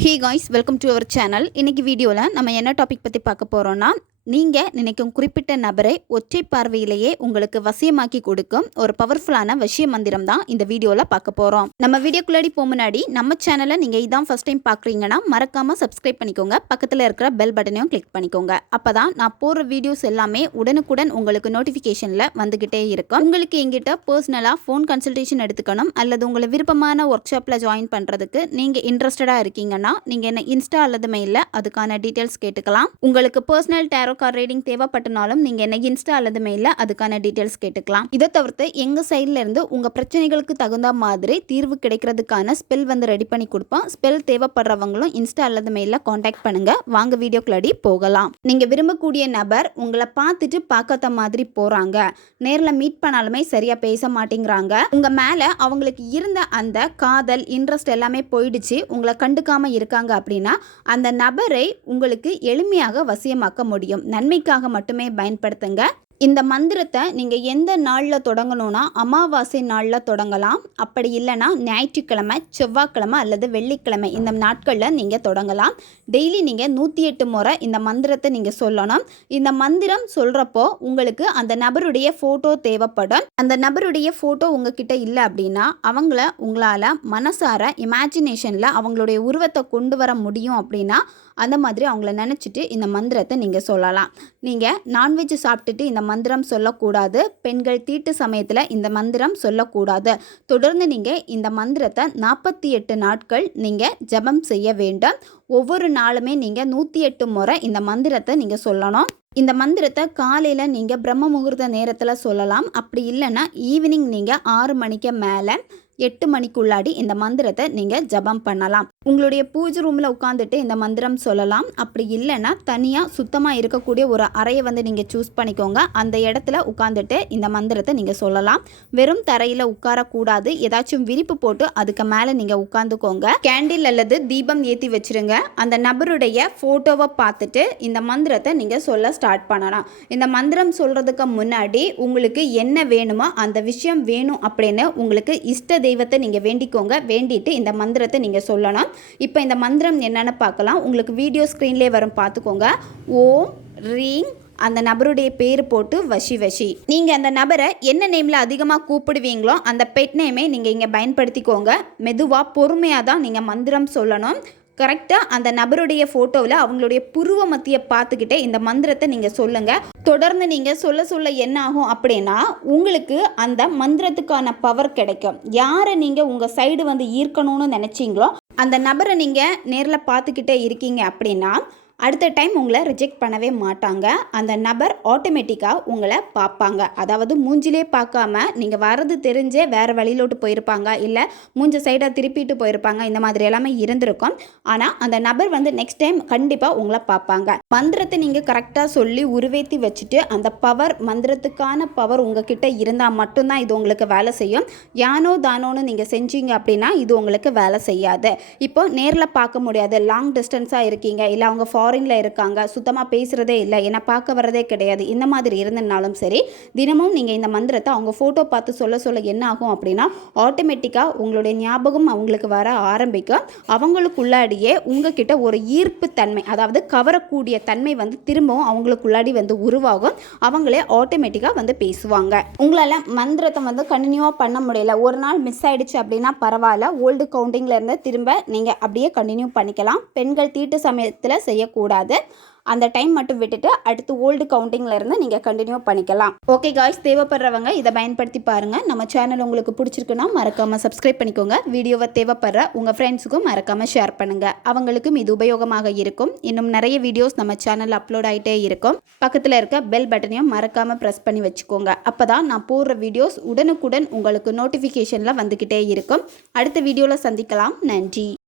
Hey guys welcome to our channel இன்றைக்கி வீடியோவில் நம்ம என்ன டாபிக் பற்றி பார்க்க போகிறோன்னா நீங்கள் நினைக்கும் குறிப்பிட்ட நபரை ஒற்றை பார்வையிலேயே உங்களுக்கு வசியமாக்கி கொடுக்கும் ஒரு பவர்ஃபுல்லான வசிய மந்திரம் தான் இந்த வீடியோவில் பார்க்க போகிறோம் நம்ம வீடியோக்குள்ளாடி போக முன்னாடி நம்ம சேனலை நீங்கள் இதான் ஃபஸ்ட் டைம் பார்க்குறீங்கன்னா மறக்காமல் சப்ஸ்கிரைப் பண்ணிக்கோங்க. பக்கத்தில் இருக்கிற பெல் பட்டனையும் கிளிக் பண்ணிக்கோங்க. அப்போ தான் நான் போடுற வீடியோஸ் எல்லாமே உடனுக்குடன் உங்களுக்கு நோட்டிஃபிகேஷனில் வந்துக்கிட்டே இருக்கும். உங்களுக்கு எங்கிட்ட பர்சனலாக ஃபோன் கன்சல்டேஷன் எடுத்துக்கணும் அல்லது உங்களை விருப்பமான ஒர்க் ஷாப்பில் ஜாயின் பண்ணுறதுக்கு நீங்கள் இன்ட்ரெஸ்டடாக இருக்கீங்கன்னா நீங்கள் என்ன இன்ஸ்டா அல்லது மெயிலில் அதுக்கான டீட்டெயில்ஸ் கேட்டுக்கலாம். உங்களுக்கு பர்சனல் டேரோ கார் ரைடிங் தேவைப்பட்டனாலும் நீங்கள் என்ன இன்ஸ்டா அல்லது மெயிலில் அதுக்கான டீட்டெயில்ஸ் கேட்டுக்கலாம். இதை தவிர்த்து எங்கள் சைடில் இருந்து உங்கள் பிரச்சனைகளுக்கு தகுந்த மாதிரி தீர்வு கிடைக்கிறதுக்கான ஸ்பெல் வந்து ரெடி பண்ணி கொடுப்போம். ஸ்பெல் தேவைப்படுறவங்களும் இன்ஸ்டா அல்லது மெயிலில் காண்டாக்ட் பண்ணுங்க. வாங்க வீடியோக்குள்ளடி போகலாம். நீங்கள் விரும்பக்கூடிய நபர் உங்களை பார்த்துட்டு பார்க்காத மாதிரி போகிறாங்க நேரில் மீட் பண்ணாலுமே சரியாக பேச மாட்டேங்கிறாங்க. உங்கள் மேலே அவங்களுக்கு இருந்த அந்த காதல் இன்ட்ரெஸ்ட் எல்லாமே போயிடுச்சு. உங்களை கண்டுக்காமல் இருக்காங்க அப்படின்னா அந்த நபரை உங்களுக்கு எளிமையாக வசியமாக்க முடியும். நன்மைக்காக மட்டுமே பயன்படுத்துங்க. இந்த மந்திரத்தை நீங்கள் எந்த நாளில் தொடங்கணும்னா அமாவாசை நாளில் தொடங்கலாம். அப்படி இல்லைன்னா ஞாயிற்றுக்கிழமை செவ்வாய்க்கிழமை அல்லது வெள்ளிக்கிழமை இந்த நாட்களில் நீங்கள் தொடங்கலாம். டெய்லி நீங்கள் நூற்றி எட்டு முறை இந்த மந்திரத்தை நீங்கள் சொல்லணும். இந்த மந்திரம் சொல்கிறப்போ உங்களுக்கு அந்த நபருடைய ஃபோட்டோ தேவைப்படும். அந்த நபருடைய ஃபோட்டோ உங்ககிட்ட இல்லை அப்படின்னா அவங்கள உங்களால் மனசார இமேஜினேஷனில் அவங்களுடைய உருவத்தை கொண்டு வர முடியும் அப்படின்னா அந்த மாதிரி அவங்கள நினச்சிட்டு இந்த மந்திரத்தை நீங்கள் சொல்லலாம். நீங்கள் நான்வெஜ் சாப்பிட்டுட்டு இந்த மந்திரம் சொல்லக்கூடாது. பெண்கள் தீட்டு சமயத்தில் இந்த மந்திரம் சொல்லக்கூடாது. தொடர்ந்து நீங்கள் இந்த மந்திரத்தை நாற்பத்தி எட்டு நாட்கள் நீங்கள் ஜபம் செய்ய வேண்டும். ஒவ்வொரு நாளுமே நீங்கள் நூற்றி எட்டு முறை இந்த மந்திரத்தை நீங்கள் சொல்லணும். இந்த மந்திரத்தை காலையில் நீங்கள் பிரம்ம முகூர்த்த நேரத்தில் சொல்லலாம். அப்படி இல்லைன்னா ஈவினிங் நீங்கள் ஆறு மணிக்கு மேலே எட்டு மணிக்குள்ளாடி இந்த மந்திரத்தை நீங்கள் ஜபம் பண்ணலாம். உங்களுடைய பூஜை ரூமில் உட்காந்துட்டு இந்த மந்திரம் சொல்லலாம். அப்படி இல்லைன்னா தனியாக சுத்தமாக இருக்கக்கூடிய ஒரு அறையை வந்து நீங்கள் சூஸ் பண்ணிக்கோங்க. அந்த இடத்துல உட்காந்துட்டு இந்த மந்திரத்தை நீங்கள் சொல்லலாம். வெறும் தரையில் உட்காரக்கூடாது. ஏதாச்சும் விரிப்பு போட்டு அதுக்கு மேலே நீங்கள் உட்காந்துக்கோங்க கேண்டில் அல்லது தீபம் ஏற்றி வச்சிருங்க. அந்த நபருடைய ஃபோட்டோவை பார்த்துட்டு இந்த மந்திரத்தை நீங்கள் சொல்ல ஸ்டார்ட் பண்ணலாம். இந்த மந்திரம் சொல்கிறதுக்கு முன்னாடி உங்களுக்கு என்ன வேணுமோ அந்த விஷயம் வேணும் அப்படின்னு உங்களுக்கு இஷ்ட தெய்வத்தை நீங்கள் வேண்டிக்கோங்க. வேண்டிட்டு இந்த மந்திரத்தை நீங்கள் சொல்லணும் இப்போ இந்த மந்திரம் என்னென்னு பார்க்கலாம். உங்களுக்கு வீடியோ ஸ்க்ரீன்லேயே வரும். பார்த்துக்கோங்க. ஓம் ரீங் அந்த நபருடைய பேர் போட்டு வஷி வஷி. நீங்கள் அந்த நபரை என்ன நேமில் அதிகமாக கூப்பிடுவீங்களோ அந்த பெட் நேமை நீங்கள் இங்கே பயன்படுத்திக்கோங்க. மெதுவாக பொறுமையாக தான் நீங்கள் மந்திரம் சொல்லணும். கரெக்டாக அந்த நபருடைய ஃபோட்டோவில் அவங்களுடைய புருவ மத்தியை பார்த்துக்கிட்டே இந்த மந்திரத்தை நீங்கள் சொல்லுங்கள் தொடர்ந்து நீங்கள் சொல்ல சொல்ல என்ன ஆகும் அப்படின்னா உங்களுக்கு அந்த மந்திரத்துக்கான பவர் கிடைக்கும். யாரை நீங்கள் உங்கள் சைடு வந்து ஈர்க்கணும்னு நினச்சிங்களோ அந்த நபரை நீங்கள் நேரில் பார்த்துக்கிட்டே இருக்கீங்க அப்படின்னா அடுத்த டைம் உங்களை ரிஜெக்ட் பண்ணவே மாட்டாங்க. அந்த நபர் ஆட்டோமேட்டிக்காக உங்களை பார்ப்பாங்க. அதாவது மூஞ்சிலே பார்க்காம நீங்கள் வர்றது தெரிஞ்சே வேறு வழியிலோட்டு போயிருப்பாங்க. இல்லை மூஞ்ச சைடாக திருப்பிட்டு போயிருப்பாங்க. இந்த மாதிரி எல்லாமே இருந்திருக்கும். ஆனால் அந்த நபர் வந்து நெக்ஸ்ட் டைம் கண்டிப்பாக உங்களை பார்ப்பாங்க. மந்திரத்தை நீங்கள் கரெக்டாக சொல்லி உருவேற்றி வச்சுட்டு அந்த பவர் மந்திரத்துக்கான பவர் உங்ககிட்ட இருந்தால் மட்டும்தான் இது உங்களுக்கு வேலை செய்யும். யானோ தானோன்னு நீங்கள் செஞ்சீங்க அப்படின்னா இது உங்களுக்கு வேலை செய்யாது. இப்போ நேரில் பார்க்க முடியாது. லாங் டிஸ்டன்ஸாக இருக்கீங்க. இல்லை அவங்க ஃபாரினில் இருக்காங்க. சுத்தமாக பேசுகிறதே இல்லை. என்னை பார்க்க வரதே கிடையாது. இந்த மாதிரி இருந்தனாலும் சரி தினமும் நீங்கள் இந்த மந்திரத்தை அவங்க ஃபோட்டோ பார்த்து சொல்ல சொல்ல என்ன ஆகும் அப்படின்னா ஆட்டோமேட்டிக்காக உங்களுடைய ஞாபகம் அவங்களுக்கு வர ஆரம்பிக்கும். அவங்களுக்குள்ளாடியே உங்ககிட்ட ஒரு ஈர்ப்பு தன்மை அதாவது கவரக்கூடிய தன்மை வந்து திரும்பவும் அவங்களுக்குள்ளாடி வந்து உருவாகும். அவங்களே ஆட்டோமேட்டிக்காக வந்து பேசுவாங்க. உங்களால் மந்திரத்தை வந்து கண்டினியூவாக பண்ண முடியல. ஒரு நாள் மிஸ் ஆகிடுச்சு அப்படின்னா பரவாயில்ல. ஓல்டு கவுண்டிங்கில் இருந்து திரும்ப நீங்கள் அப்படியே கண்டினியூ பண்ணிக்கலாம். பெண்கள் தீட்டு சமயத்தில் கூடாது அந்த டைம் மட்டும் விட்டுட்டு அடுத்து ஓல்டு கவுண்டிங்கில் இருந்து நீங்கள் கண்டினியூ பண்ணிக்கலாம். ஓகே காய்ஸ் தேவைப்படுறவங்க இதை பயன்படுத்தி பாருங்கள் நம்ம சேனல் உங்களுக்கு பிடிச்சிருக்குன்னா மறக்காமல் சப்ஸ்கிரைப் பண்ணிக்கோங்க. வீடியோவை தேவைப்படுற உங்கள் ஃப்ரெண்ட்ஸுக்கும் மறக்காமல் ஷேர் பண்ணுங்கள் அவங்களுக்கும் இது உபயோகமாக இருக்கும். இன்னும் நிறைய வீடியோஸ் நம்ம சேனல் அப்லோட் ஆகிட்டே இருக்கும். பக்கத்தில் இருக்க பெல் பட்டனையும் மறக்காமல் ப்ரெஸ் பண்ணி வச்சுக்கோங்க. அப்போ தான் நான் போடுற வீடியோஸ் உடனுக்குடன் உங்களுக்கு நோட்டிஃபிகேஷனில் வந்துக்கிட்டே இருக்கும். அடுத்த வீடியோவில் சந்திக்கலாம். நன்றி.